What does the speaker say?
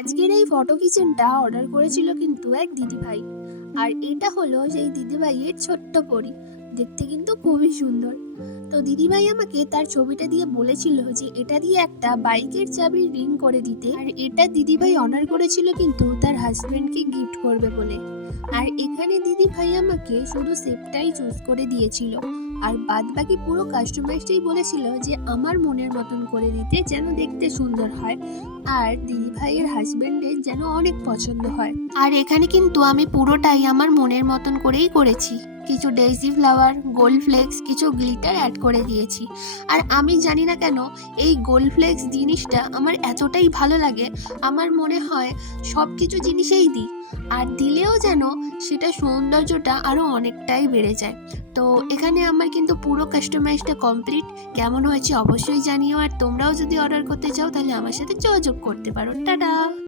আজকের এই ফটো কিচেনটা অর্ডার করেছিল কিন্তু এক দিদিভাই। আর এটা হলো সেই দিদিভাইয়ের ছোট্ট পরী। দেখতে কিন্তু খুবই সুন্দর। তো দিদিভাই আমাকে তার ছবিটা দিয়ে বলেছিল যে এটা দিয়ে একটা বাইকের চাবির রিং করে দিতে, আর এটা দিদিভাই অর্ডার করেছিল কিন্তু তার হাজবেন্ডকে গিফট করবে বলে। আর এখানে দিদিভাই আমাকে শুধু শেপটাই চুজ করে দিয়েছিল, আর বাদ বাকি পুরো কাস্টমাইজটাই বলেছিল যে আমার মনের মতন করে দিতে, যেন দেখতে সুন্দর হয় আর দিদিভাইয়ের হাজবেন্ডের যেন অনেক পছন্দ হয়। আর এখানে কিন্তু আমি পুরোটাই আমার মনের মতন করেই করেছি। কিছু ডেইজি ফ্লাওয়ার, গোল্ড ফ্লেক্স, কিছু গ্লিটার অ্যাড করে দিয়েছি। আর আমি জানি না কেন এই গোল্ড ফ্লেক্স জিনিসটা আমার এতটাই ভালো লাগে, আমার মনে হয় সব কিছু জিনিসেই দিই, আর দিলেও যেন সেটা সৌন্দর্যটা আরও অনেকটাই বেড়ে যায়। তো এখানে আমার কিন্তু পুরো কাস্টমাইজটা কমপ্লিট। কেমন হয়েছে অবশ্যই জানিও, আর তোমরাও যদি অর্ডার করতে চাও তাহলে আমার সাথে যোগাযোগ করতে পারো। টাটা।